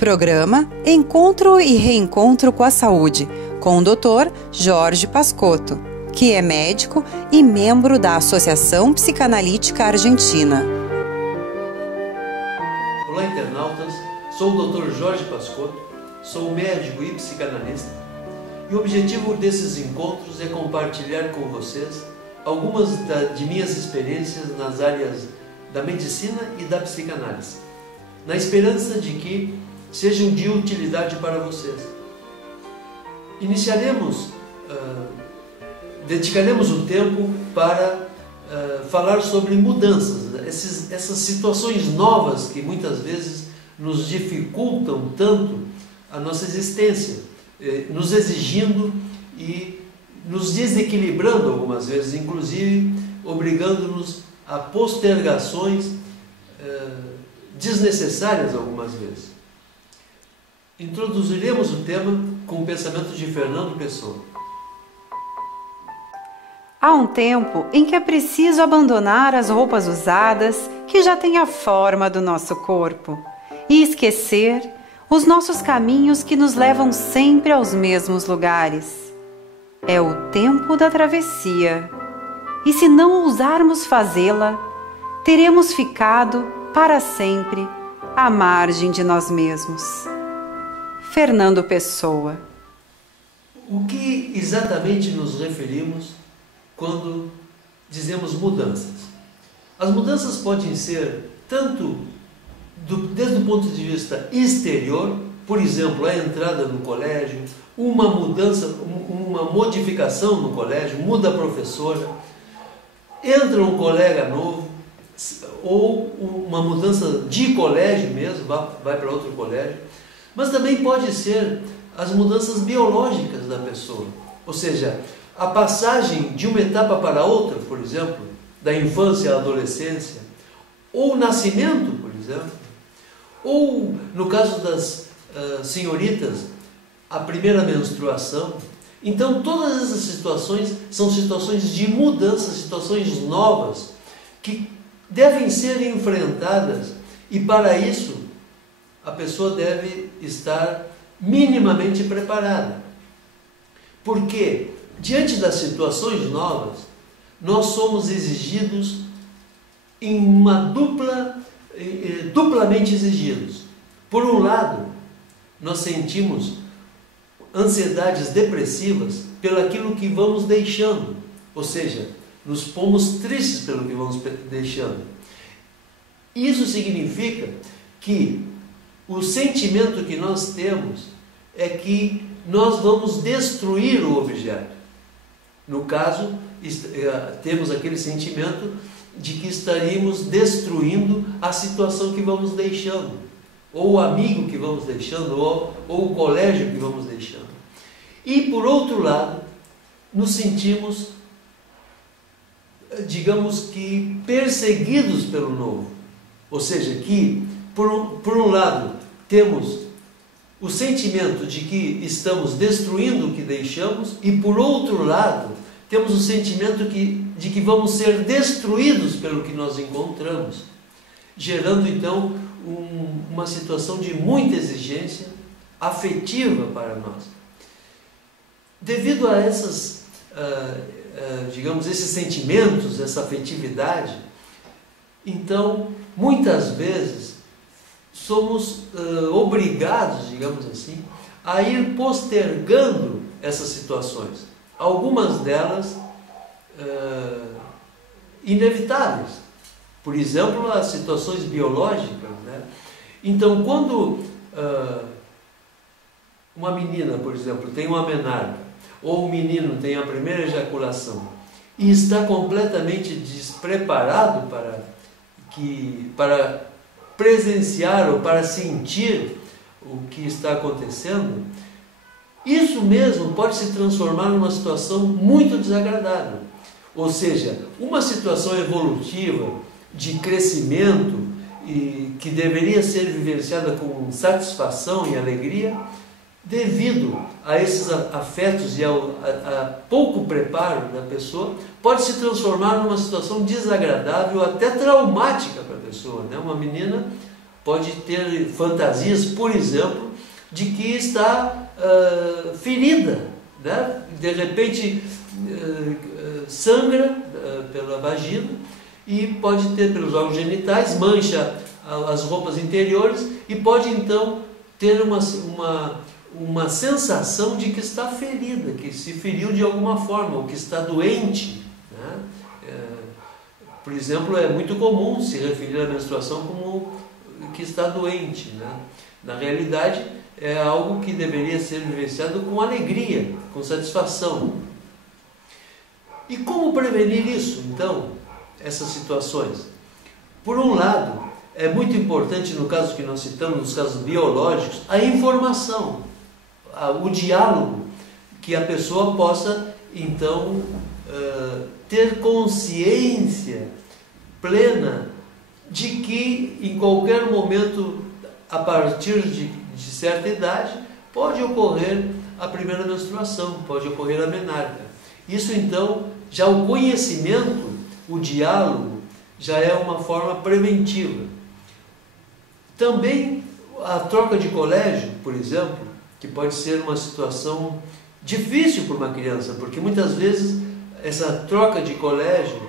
Programa Encontro e Reencontro com a Saúde, com o Dr. Jorge Pascotto, que é médico e membro da Associação Psicanalítica Argentina. Olá, internautas. Sou o Dr. Jorge Pascotto, sou médico e psicanalista, e o objetivo desses encontros é compartilhar com vocês algumas de minhas experiências nas áreas da medicina e da psicanálise, na esperança de que sejam de utilidade para vocês. Dedicaremos o tempo para falar sobre mudanças, essas situações novas que muitas vezes nos dificultam tanto a nossa existência, nos exigindo e nos desequilibrando algumas vezes, inclusive obrigando-nos a postergações desnecessárias algumas vezes. Introduziremos o tema com o pensamento de Fernando Pessoa. Há um tempo em que é preciso abandonar as roupas usadas que já têm a forma do nosso corpo e esquecer os nossos caminhos que nos levam sempre aos mesmos lugares. É o tempo da travessia, e se não ousarmos fazê-la, teremos ficado para sempre à margem de nós mesmos. Fernando Pessoa. O que exatamente nos referimos quando dizemos mudanças? As mudanças podem ser tanto desde o ponto de vista exterior, por exemplo, a entrada no colégio, uma mudança, uma modificação no colégio, muda a professora, entra um colega novo, ou uma mudança de colégio mesmo, vai para outro colégio. Mas também pode ser as mudanças biológicas da pessoa, ou seja, a passagem de uma etapa para outra, por exemplo, da infância à adolescência, ou o nascimento, por exemplo, ou, no caso das senhoritas, a primeira menstruação. Então, todas essas situações são situações de mudança, situações novas, que devem ser enfrentadas, e para isso a pessoa deve estar minimamente preparada. Porque, diante das situações novas, nós somos exigidos em uma duplamente exigidos. Por um lado, nós sentimos ansiedades depressivas pelaquilo que vamos deixando, ou seja, nos pomos tristes pelo que vamos deixando. Isso significa que o sentimento que nós temos é que nós vamos destruir o objeto. No caso, temos aquele sentimento de que estaríamos destruindo a situação que vamos deixando, ou o amigo que vamos deixando, ou o colégio que vamos deixando. E, por outro lado, nos sentimos, digamos que, perseguidos pelo novo. Ou seja, que, por um lado, temos o sentimento de que estamos destruindo o que deixamos, e por outro lado, temos o sentimento de que vamos ser destruídos pelo que nós encontramos, gerando então uma situação de muita exigência afetiva para nós. Devido a esses sentimentos, essa afetividade, então, muitas vezes, somos obrigados, digamos assim, a ir postergando essas situações. Algumas delas inevitáveis. Por exemplo, as situações biológicas, né? Então, quando uma menina, por exemplo, tem uma menarca, ou um menino tem a primeira ejaculação, e está completamente despreparado para presenciar ou para sentir o que está acontecendo, isso mesmo pode se transformar numa situação muito desagradável. Ou seja, uma situação evolutiva de crescimento e que deveria ser vivenciada com satisfação e alegria, devido a esses afetos e a pouco preparo da pessoa, pode se transformar numa situação desagradável, até traumática para a pessoa, né? Uma menina pode ter fantasias, por exemplo, de que está ferida, né? De repente sangra pela vagina e pode ter pelos órgãos genitais, mancha as roupas interiores e pode então ter uma sensação de que está ferida, que se feriu de alguma forma, ou que está doente, né? Por exemplo, é muito comum se referir à menstruação como que está doente, né? Na realidade, é algo que deveria ser vivenciado com alegria, com satisfação. E como prevenir isso, então, essas situações? Por um lado, é muito importante, no caso que nós citamos, nos casos biológicos, a informação, o diálogo, que a pessoa possa, então, ter consciência plena de que, em qualquer momento, a partir de certa idade, pode ocorrer a primeira menstruação, pode ocorrer a menarca. Isso, então, já o conhecimento, o diálogo, já é uma forma preventiva. Também a troca de colégio, por exemplo, que pode ser uma situação difícil para uma criança, porque muitas vezes essa troca de colégio,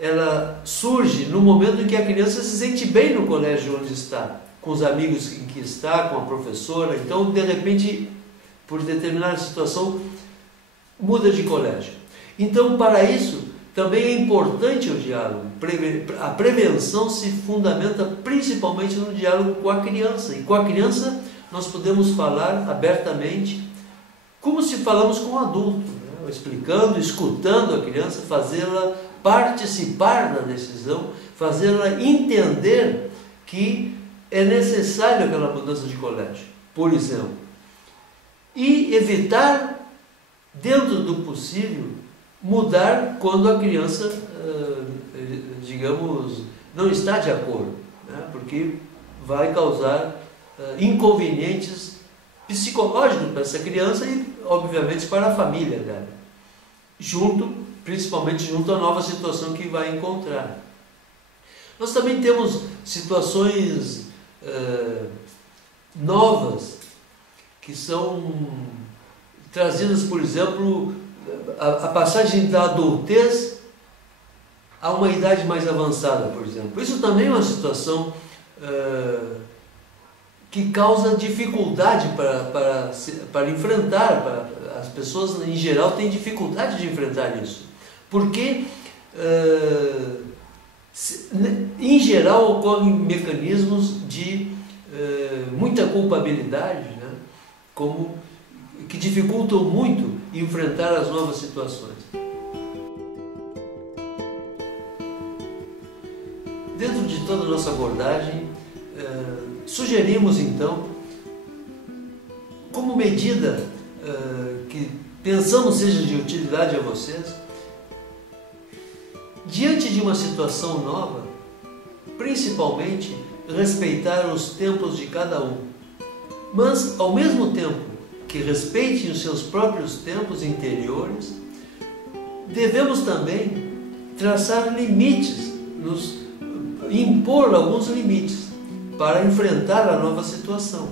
ela surge no momento em que a criança se sente bem no colégio onde está, com os amigos em que está, com a professora. Então, de repente, por determinada situação, muda de colégio. Então, para isso, também é importante o diálogo. A prevenção se fundamenta principalmente no diálogo com a criança. E com a criança nós podemos falar abertamente, como se falamos com um adulto, né? Explicando, escutando a criança, fazê-la participar da decisão, fazê-la entender que é necessário aquela mudança de colégio, por exemplo. E evitar, dentro do possível, mudar quando a criança, digamos, não está de acordo, né? Porque vai causar inconvenientes psicológicos para essa criança e, obviamente, para a família dela, principalmente junto à nova situação que vai encontrar. Nós também temos situações novas que são trazidas, por exemplo, a passagem da adultez a uma idade mais avançada, por exemplo. Isso também é uma situação que causa dificuldade para enfrentar, as pessoas em geral têm dificuldade de enfrentar isso, porque em geral ocorrem mecanismos de muita culpabilidade, né? Que dificultam muito enfrentar as novas situações. Dentro de toda a nossa abordagem, sugerimos então, como medida que pensamos seja de utilidade a vocês, diante de uma situação nova, principalmente respeitar os tempos de cada um, mas ao mesmo tempo que respeitem os seus próprios tempos interiores, devemos também traçar limites, impor alguns limites para enfrentar a nova situação.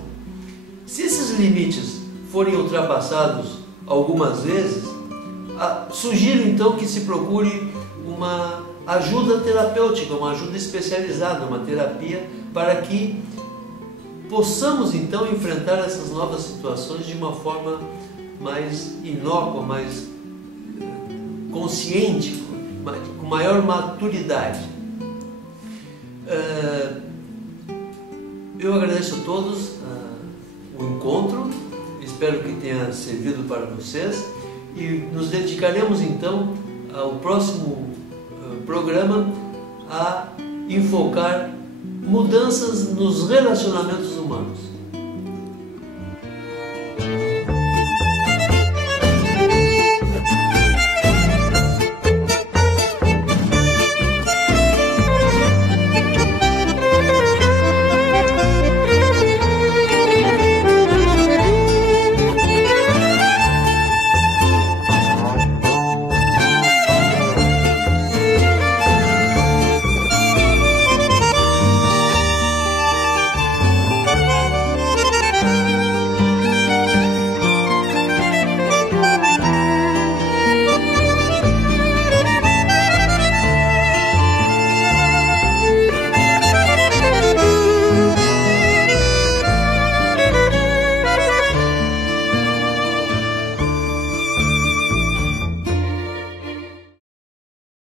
Se esses limites forem ultrapassados algumas vezes, sugiro então que se procure uma ajuda terapêutica, uma ajuda especializada, uma terapia, para que possamos então enfrentar essas novas situações de uma forma mais inócua, mais consciente, com maior maturidade. Eu agradeço a todos o encontro, espero que tenha servido para vocês e nos dedicaremos então ao próximo programa a enfocar mudanças nos relacionamentos humanos.